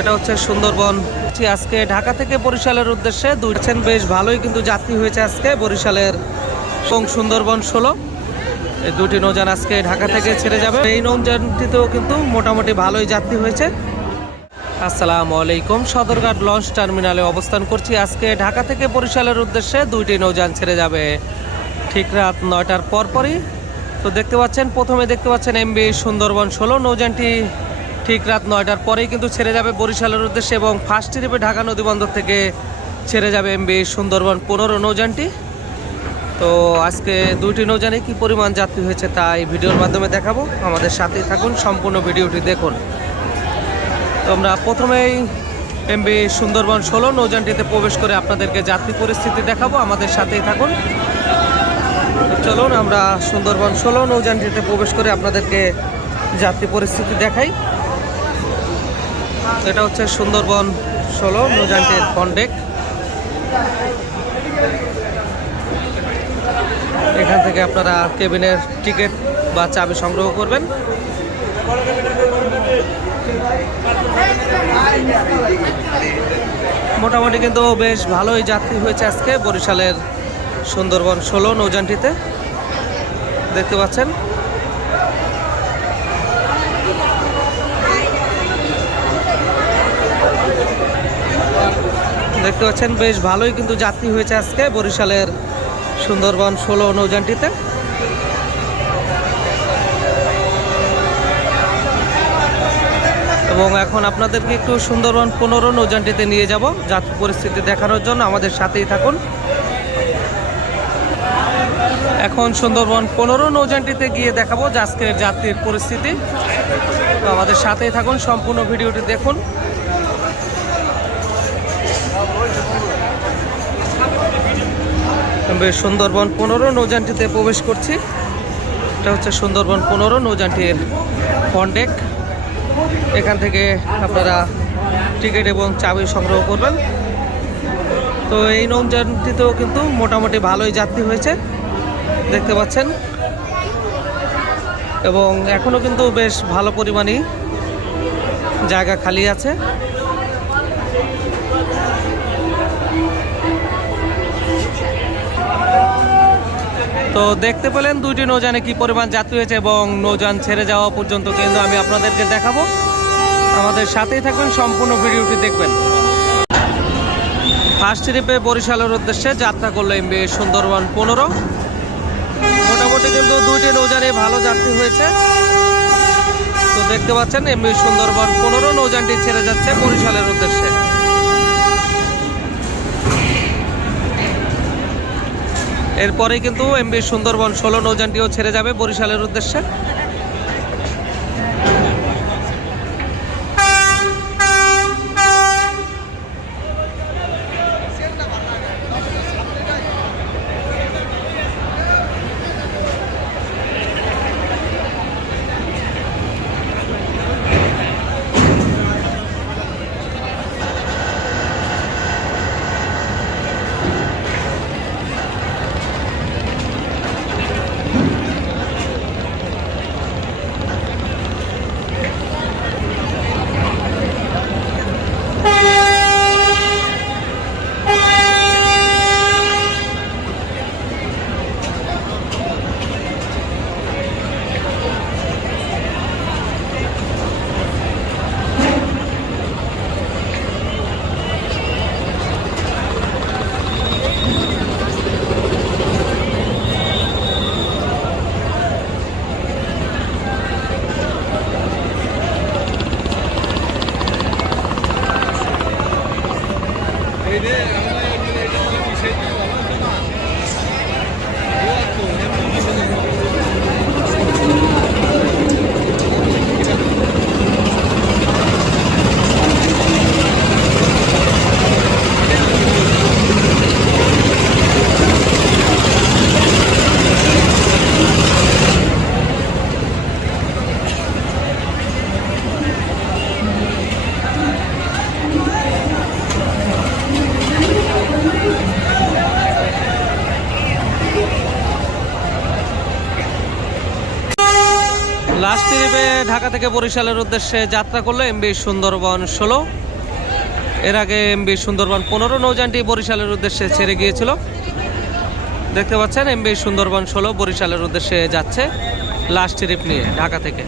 এটা হচ্ছে সুন্দরবন। আজকে ঢাকা থেকে বরিশালের উদ্দেশ্যে দুইছেন বেশ ভালোই কিন্তু যাত্রী হয়েছে আজকে বরিশালের এবং সুন্দরবন ষোলো। এই দুটি নৌযান আজকে ঢাকা থেকে ছেড়ে যাবে। এই নৌযানটিতেও কিন্তু মোটামুটি ভালোই যাত্রী হয়েছে। আসসালামু আলাইকুম, সদরঘাট লঞ্চ টার্মিনালে অবস্থান করছি। আজকে ঢাকা থেকে বরিশালের উদ্দেশ্যে দুইটি নৌযান ছেড়ে যাবে। ঠিক রাত নয়টার পরপরই। তো দেখতে পাচ্ছেন, প্রথমে দেখতে পাচ্ছেন এমবি সুন্দরবন ষোলো। নৌযানটি ঠিক রাত নয়টার পরেই কিন্তু ছেড়ে যাবে বরিশালের উদ্দেশ্যে এবং ফার্স্ট ট্রিপে ঢাকা নদীবন্দর থেকে ছেড়ে যাবে এমবি সুন্দরবন পনেরো নৌযানটি। তো আজকে দুইটি নৌজানে কি পরিমাণ যাত্রী হয়েছে তা এই ভিডিওর মাধ্যমে দেখাবো। আমাদের সাথেই থাকুন, সম্পূর্ণ ভিডিওটি দেখুন। তো আমরা প্রথমেই এমবি সুন্দরবন ষোলো নৌযানটিতে প্রবেশ করে আপনাদেরকে যাত্রী পরিস্থিতি দেখাবো, আমাদের সাথেই থাকুন। চলুন, আমরা সুন্দরবন ষোলো নৌযানটিতে প্রবেশ করে আপনাদেরকে যাত্রী পরিস্থিতি দেখাই। এটা হচ্ছে সুন্দরবন ষোলো নৌযানটির কন্ডেক। এখান থেকে আপনারা কেবিনের টিকিট বা চাবি সংগ্রহ করবেন। মোটামুটি কিন্তু বেশ ভালোই যাত্রী হয়েছে আজকে বরিশালের সুন্দরবন ষোলো নৌযানটিতে দেখতে পাচ্ছেন? দেখতে পাচ্ছেন, বেশ ভালোই কিন্তু যাত্রী হয়েছে আজকে বরিশালের সুন্দরবন ষোলো নৌযানটিতে। এবং এখন আপনাদেরকে একটু সুন্দরবন পনেরো নৌযানটিতে নিয়ে যাব, যাত্রী পরিস্থিতি দেখানোর জন্য। আমাদের সাথেই থাকুন। এখন সুন্দরবন পনেরো নৌযানটিতে গিয়ে দেখাবো আজকের যাত্রীর পরিস্থিতি। তো আমাদের সাথেই থাকুন, সম্পূর্ণ ভিডিওটি দেখুন। সুন্দরবন পনেরো, নৌযানটিতে প্রবেশ করছি। এটা হচ্ছে সুন্দরবন পনেরো, নৌযানটির কন্ডেক এখান থেকে আপনারা টিকিট এবং চাবি সংগ্রহ করবেন। তো এই নৌযানটিতেও কিন্তু মোটামুটি ভালোই যাত্রী হয়েছে, দেখতে পাচ্ছেন। এবং এখনও কিন্তু বেশ ভালো পরিমাণেই জায়গা খালি আছে। তো দেখতে পেলেন দুইটি নৌযানে কি পরিমাণ যাত্রী হয়েছে এবং নৌযান ছেড়ে যাওয়া পর্যন্ত কিন্তু আমি আপনাদেরকে দেখাবো। আমাদের সাথেই থাকবেন, সম্পূর্ণ ভিডিওটি দেখবেন। ফার্স্ট ট্রিপে বরিশালের উদ্দেশ্যে যাত্রা করল এমবি সুন্দরবন পনেরো। মোটামুটি কিন্তু দুইটি নৌযানে ভালো যাত্রী হয়েছে। তো দেখতে পাচ্ছেন এমবি সুন্দরবন পনেরো, নৌযানটি ছেড়ে যাচ্ছে বরিশালের উদ্দেশ্যে। এরপরে কিন্তু এমবি সুন্দরবন ষোলো নৌযানটিও ছেড়ে যাবে বরিশালের উদ্দেশ্যে। ঢাকা থেকে বরিশালের উদ্দেশ্যে যাত্রা করল এমবি সুন্দরবন ষোলো। এর আগে এমবি সুন্দরবন পনেরো, নৌযানটি বরিশালের উদ্দেশ্যে ছেড়ে গিয়েছিল। দেখতে পাচ্ছেন এমবি সুন্দরবন ষোলো বরিশালের উদ্দেশ্যে যাচ্ছে। লাস্ট ট্রিপ নিয়ে ঢাকা থেকে।